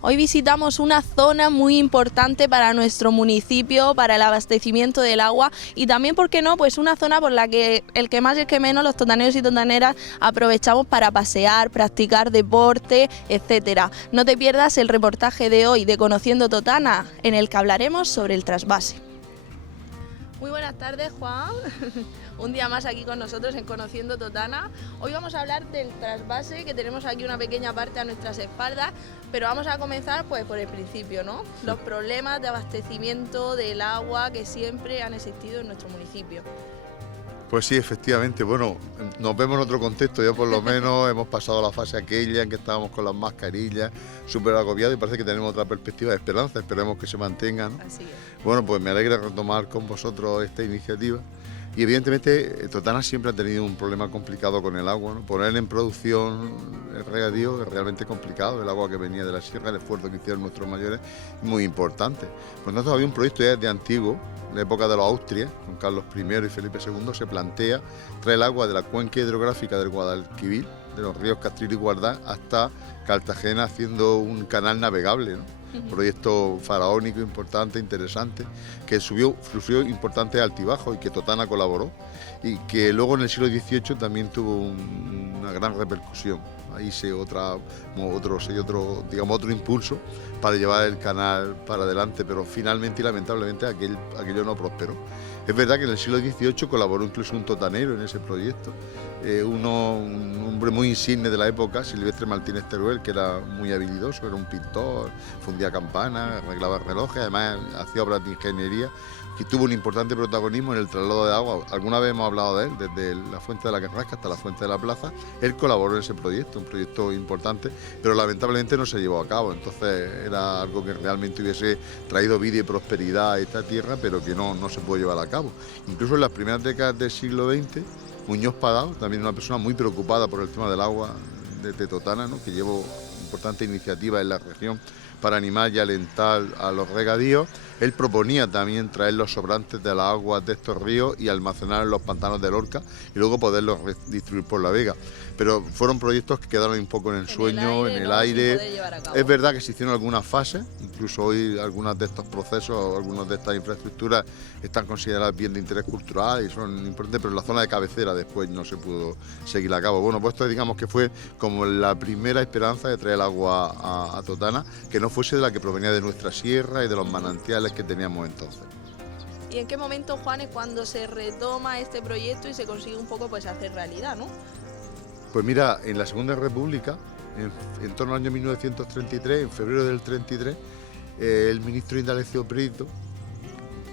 Hoy visitamos una zona muy importante para nuestro municipio, para el abastecimiento del agua y también, ¿por qué no?, pues una zona por la que el que más y el que menos, los totaneros y totaneras, aprovechamos para pasear, practicar deporte, etcétera. No te pierdas el reportaje de hoy de Conociendo Totana, en el que hablaremos sobre el trasvase. Muy buenas tardes, Juan. Un día más aquí con nosotros en Conociendo Totana. Hoy vamos a hablar del trasvase, que tenemos aquí una pequeña parte a nuestras espaldas, pero vamos a comenzar pues por el principio, ¿no? Los problemas de abastecimiento del agua que siempre han existido en nuestro municipio. Pues sí, efectivamente, bueno, nos vemos en otro contexto, ya por lo menos hemos pasado la fase aquella en que estábamos con las mascarillas, súper agobiados, y parece que tenemos otra perspectiva de esperanza, esperemos que se mantengan. Así es. Bueno, pues me alegra retomar con vosotros esta iniciativa. Y evidentemente Totana siempre ha tenido un problema complicado con el agua, ¿no? Poner en producción el regadío es realmente complicado, el agua que venía de la sierra, el esfuerzo que hicieron nuestros mayores es muy importante. Por lo tanto, había un proyecto ya desde antiguo, en la época de los Austrias, con Carlos I y Felipe II, se plantea traer el agua de la cuenca hidrográfica del Guadalquivir, de los ríos Castril y Guardá, hasta Cartagena, haciendo un canal navegable, ¿no? Un proyecto faraónico, importante, interesante, que sufrió importantes altibajos y que Totana colaboró, y que luego en el siglo XVIII también tuvo una gran repercusión. Ahí se otro impulso para llevar el canal para adelante, pero finalmente y lamentablemente aquello no prosperó. Es verdad que en el siglo XVIII colaboró incluso un totanero en ese proyecto, un hombre muy insigne de la época, Silvestre Martínez Teruel, que era muy habilidoso, era un pintor, fundía campanas, arreglaba relojes, además hacía obras de ingeniería, que tuvo un importante protagonismo en el traslado de agua. Alguna vez hemos hablado de él, desde la Fuente de la Carrasca hasta la Fuente de la Plaza. Él colaboró en ese proyecto, un proyecto importante, pero lamentablemente no se llevó a cabo. Entonces era algo que realmente hubiese traído vida y prosperidad a esta tierra, pero que no se pudo llevar a cabo. Incluso en las primeras décadas del siglo XX, Muñoz Pagao, también una persona muy preocupada por el tema del agua de Totana, ¿no?, que llevó importantes iniciativas en la región para animar y alentar a los regadíos. Él proponía también traer los sobrantes de las aguas de estos ríos y almacenar en los pantanos de Lorca y luego poderlos distribuir por la vega. Pero fueron proyectos que quedaron un poco en el sueño, en el aire. Es verdad que se hicieron algunas fases, incluso hoy algunos de estos procesos, algunas de estas infraestructuras están consideradas bien de interés cultural y son importantes, pero en la zona de cabecera después no se pudo seguir a cabo. Bueno, pues esto digamos que fue como la primera esperanza de traer el agua a Totana, que no fuese de la que provenía de nuestra sierra y de los manantiales que teníamos entonces. ¿Y en qué momento, Juan, es cuando se retoma este proyecto y se consigue un poco pues hacer realidad, ¿no? Pues mira, en la Segunda República, en torno al año 1933, en febrero del 33, el ministro Indalecio Prieto,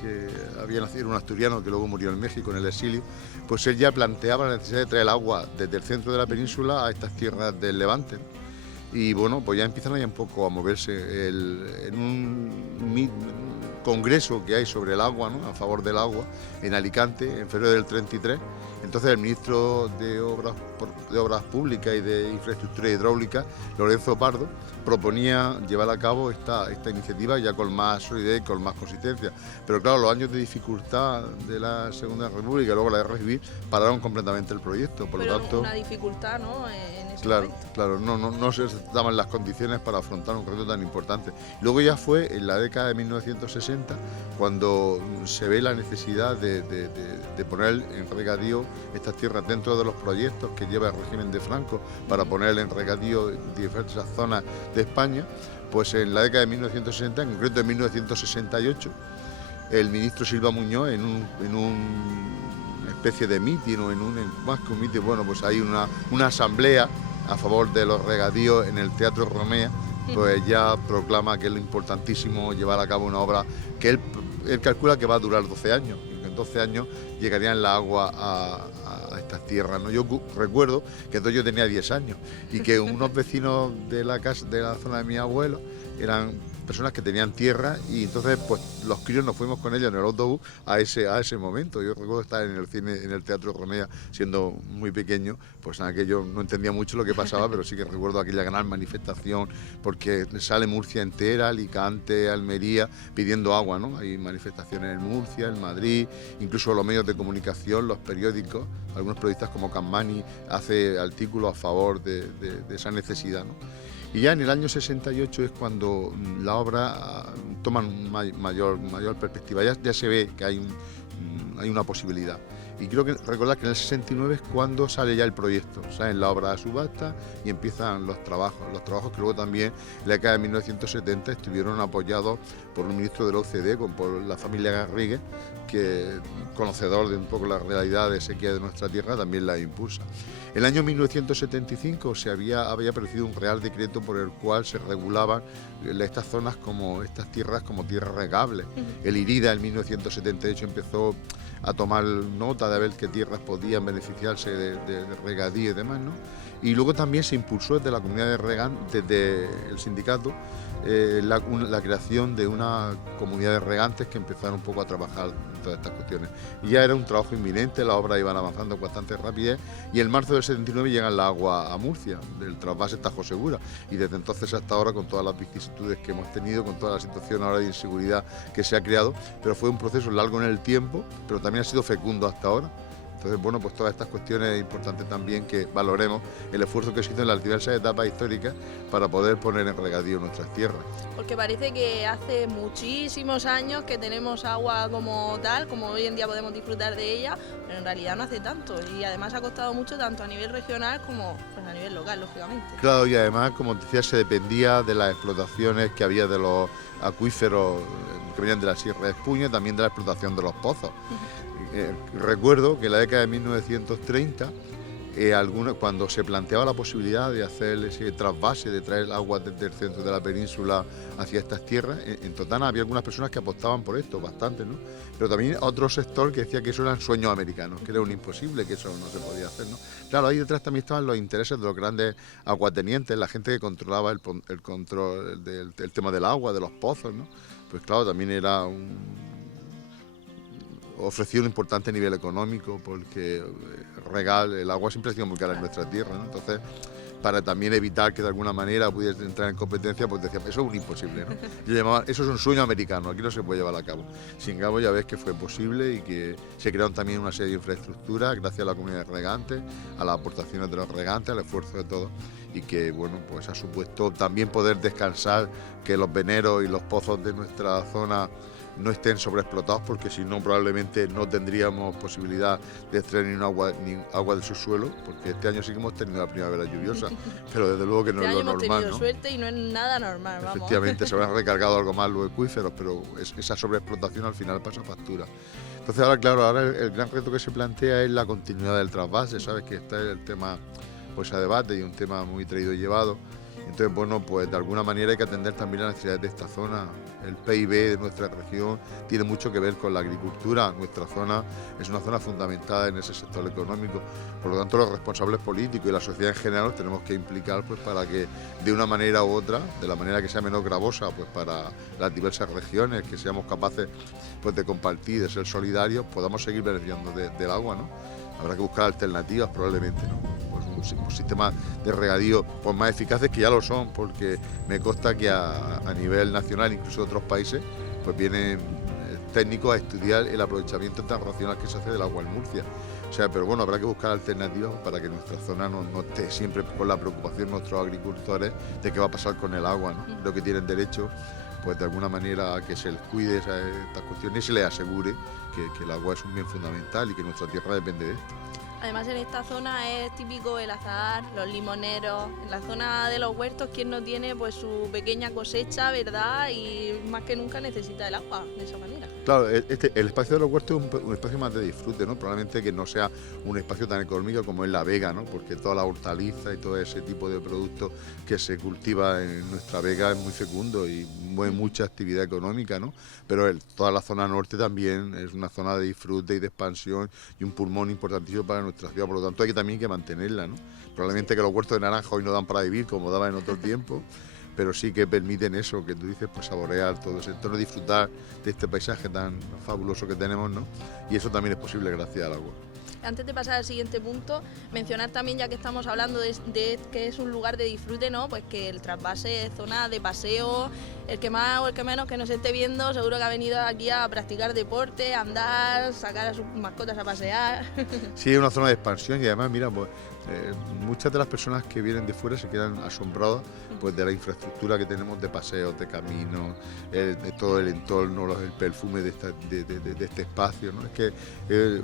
que había nacido un asturiano que luego murió en México en el exilio, pues él ya planteaba la necesidad de traer el agua desde el centro de la península a estas tierras del Levante, ¿no? Y bueno, pues ya empiezan ahí un poco a moverse en un congreso que hay sobre el agua, ¿no?, a favor del agua, en Alicante, en febrero del 33. Entonces el ministro de Obras Públicas y de Infraestructura Hidráulica, Lorenzo Pardo, proponía llevar a cabo esta iniciativa ya con más solidez y con más consistencia. Pero claro, los años de dificultad de la Segunda República y luego la Guerra Civil pararon completamente el proyecto. Por lo tanto, una dificultad, ¿no?, en ese Claro, momento. claro, no se daban las condiciones para afrontar un proyecto tan importante. Luego ya fue en la década de 1960 cuando se ve la necesidad de poner en regadío estas tierras dentro de los proyectos que lleva el régimen de Franco para poner en regadío diversas zonas de España. Pues en la década de 1960, en concreto en 1968, el ministro Silva Muñoz en una especie de mitin o más que un mitin, bueno, pues hay una asamblea a favor de los regadíos en el Teatro Romea, pues ya proclama que es lo importantísimo llevar a cabo una obra que él calcula que va a durar 12 años, y en 12 años llegarían el agua a estas tierras, ¿no? Yo recuerdo que entonces yo tenía 10 años y que unos vecinos de la zona de mi abuelo eran personas que tenían tierra y entonces pues los críos nos fuimos con ellos en el autobús a ese momento. Yo recuerdo estar en el cine, en el Teatro Romea, siendo muy pequeño, pues en aquello no entendía mucho lo que pasaba, pero sí que recuerdo aquella gran manifestación, porque sale Murcia entera, Alicante, Almería, pidiendo agua, ¿no? Hay manifestaciones en Murcia, en Madrid, incluso los medios de comunicación, los periódicos, algunos periodistas como Campani hace artículos a favor de esa necesidad, ¿no? Y ya en el año 68 es cuando la obra toma mayor perspectiva, ya se ve que hay una posibilidad. Y creo que recordar que en el 69 es cuando sale ya el proyecto, sale la obra a subasta y empiezan los trabajos que luego también en la década de 1970 estuvieron apoyados por un ministro de la OCDE, por la familia Garrigues, que conocedor de un poco la realidad de sequía de nuestra tierra también la impulsa. En el año 1975 había aparecido un real decreto por el cual se regulaban estas zonas estas tierras como tierras regables. El IRIDA en 1978 empezó a tomar nota de ver qué tierras podían beneficiarse de regadío y demás, ¿no? Y luego también se impulsó desde la comunidad de regantes, desde el sindicato, la creación de una comunidad de regantes que empezaron un poco a trabajar en todas estas cuestiones. Y ya era un trabajo inminente, las obras iban avanzando con bastante rapidez y en marzo del 79 llega el agua a Murcia, del trasvase Tajo Segura. Y desde entonces hasta ahora, con todas las vicisitudes que hemos tenido, con toda la situación ahora de inseguridad que se ha creado, pero fue un proceso largo en el tiempo, pero también ha sido fecundo hasta ahora. Entonces, bueno, pues todas estas cuestiones es importante también que valoremos el esfuerzo que se hizo en las diversas etapas históricas para poder poner en regadío nuestras tierras. Porque parece que hace muchísimos años que tenemos agua como tal, como hoy en día podemos disfrutar de ella, pero en realidad no hace tanto y además ha costado mucho tanto a nivel regional como pues, a nivel local, lógicamente. Claro, y además, como decía, se dependía de las explotaciones que había de los acuíferos que venían de la Sierra de Espuña, también de la explotación de los pozos. Recuerdo que en la década de 1930, cuando se planteaba la posibilidad de hacer ese trasvase, de traer agua desde el centro de la península hacia estas tierras, en Totana había algunas personas que apostaban por esto, bastante, ¿no? Pero también otro sector que decía que eso eran sueños americanos, que era un imposible, que eso no se podía hacer, ¿no? Claro, ahí detrás también estaban los intereses de los grandes aguatenientes, la gente que controlaba el control del tema del agua, de los pozos, ¿no? Pues claro, también era ofreció un importante nivel económico porque el agua siempre ha sido muy cara en nuestra tierra, ¿no? Entonces, para también evitar que de alguna manera pudiese entrar en competencia, pues decía, eso es un imposible, ¿no? Yo llamaba, eso es un sueño americano, aquí no se puede llevar a cabo. Sin embargo, ya ves que fue posible y que se crearon también una serie de infraestructuras gracias a la comunidad de regantes, a las aportaciones de los regantes, al esfuerzo de todos, y que, bueno, pues ha supuesto también poder descansar, que los veneros y los pozos de nuestra zona no estén sobreexplotados, porque si no probablemente no tendríamos posibilidad de extraer ni agua del subsuelo, porque este año sí que hemos tenido la primavera lluviosa, pero desde luego que no es lo normal, hemos tenido ¿no? suerte y no es nada normal, vamos. Efectivamente, se habrán recargado algo más los acuíferos, pero esa sobreexplotación al final pasa factura. Entonces ahora, claro, ahora el gran reto que se plantea es la continuidad del trasvase, sabes que este es el tema pues a debate y un tema muy traído y llevado. Entonces, bueno, pues de alguna manera hay que atender también las necesidades de esta zona. El PIB de nuestra región tiene mucho que ver con la agricultura. Nuestra zona es una zona fundamentada en ese sector económico. Por lo tanto, los responsables políticos y la sociedad en general nos tenemos que implicar pues, para que de una manera u otra, de la manera que sea menos gravosa pues, para las diversas regiones, que seamos capaces pues, de compartir, de ser solidarios, podamos seguir beneficiando del agua, ¿no? Habrá que buscar alternativas probablemente, ¿no? Un sistema de regadío pues, más eficaces, que ya lo son, porque me consta que a nivel nacional, incluso de otros países, pues vienen técnicos a estudiar el aprovechamiento tan racional que se hace del agua en Murcia. O sea, pero bueno, habrá que buscar alternativas para que nuestra zona no esté siempre con la preocupación nuestros agricultores de qué va a pasar con el agua, ¿no? Creo que tienen derecho, pues de alguna manera, a que se les cuide estas cuestiones y se les asegure que el agua es un bien fundamental y que nuestra tierra depende de esto. Además en esta zona es típico el azahar, los limoneros, en la zona de los huertos quien no tiene pues su pequeña cosecha, ¿verdad? Y más que nunca necesita el agua de esa manera. Claro, el espacio de los huertos es un espacio más de disfrute, ¿no? Probablemente que no sea un espacio tan económico como es la vega, ¿no? Porque toda la hortaliza y todo ese tipo de productos que se cultiva en nuestra vega es muy fecundo y mueve mucha actividad económica, ¿no? Pero toda la zona norte también es una zona de disfrute y de expansión y un pulmón importantísimo para nuestra ciudad, por lo tanto hay que también que mantenerla, ¿no? Probablemente que los huertos de naranja hoy no dan para vivir como daban en otro tiempo, pero sí que permiten eso que tú dices, pues saborear todo ese entorno, disfrutar de este paisaje tan fabuloso que tenemos, ¿no? Y eso también es posible gracias al agua. Antes de pasar al siguiente punto, mencionar también, ya que estamos hablando de que es un lugar de disfrute, ¿no? Pues que el trasvase es zona de paseo, el que más o el que menos que nos esté viendo seguro que ha venido aquí a practicar deporte, a andar, sacar a sus mascotas a pasear. Sí, es una zona de expansión y además, mira, pues Muchas de las personas que vienen de fuera se quedan asombradas pues, de la infraestructura que tenemos de paseos, de caminos, de todo el entorno, el perfume de este espacio, ¿no? Es que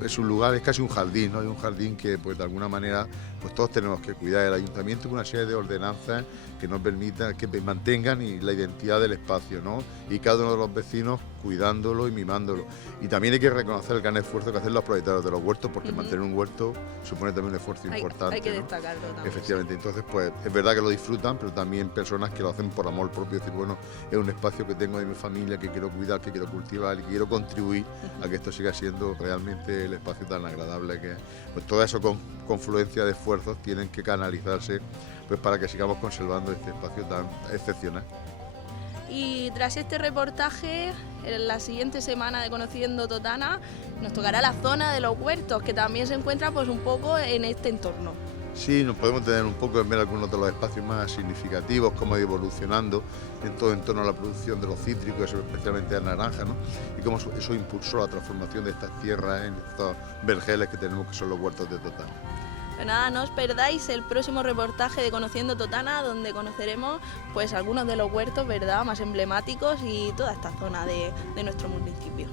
es un lugar, es casi un jardín, ¿no? Es un jardín que pues, de alguna manera pues, todos tenemos que cuidar. El ayuntamiento con una serie de ordenanzas que nos permitan, que mantengan la identidad del espacio, ¿no? Y cada uno de los vecinos cuidándolo y mimándolo. Y también hay que reconocer el gran esfuerzo que hacen los propietarios de los huertos, porque mantener un huerto supone también un esfuerzo importante. Hay que ¿no? destacarlo también. Efectivamente, entonces pues es verdad que lo disfrutan, pero también personas que lo hacen por amor propio, decir, bueno, es un espacio que tengo de mi familia, que quiero cuidar, que quiero cultivar y quiero contribuir a que esto siga siendo realmente el espacio tan agradable que es. Pues todo eso con confluencia de esfuerzos tienen que canalizarse pues para que sigamos conservando este espacio tan excepcional. Y tras este reportaje, en la siguiente semana de Conociendo Totana, nos tocará la zona de los huertos, que también se encuentra pues un poco en este entorno. Sí, nos podemos tener un poco en ver algunos de los espacios más significativos, cómo ha ido evolucionando en todo en torno a la producción de los cítricos, especialmente de naranja, ¿no? Y cómo eso impulsó la transformación de estas tierras en estos vergeles que tenemos, que son los huertos de Totana. Pero nada, no os perdáis el próximo reportaje de Conociendo Totana, donde conoceremos pues algunos de los huertos, ¿verdad?, más emblemáticos y toda esta zona de nuestro municipio.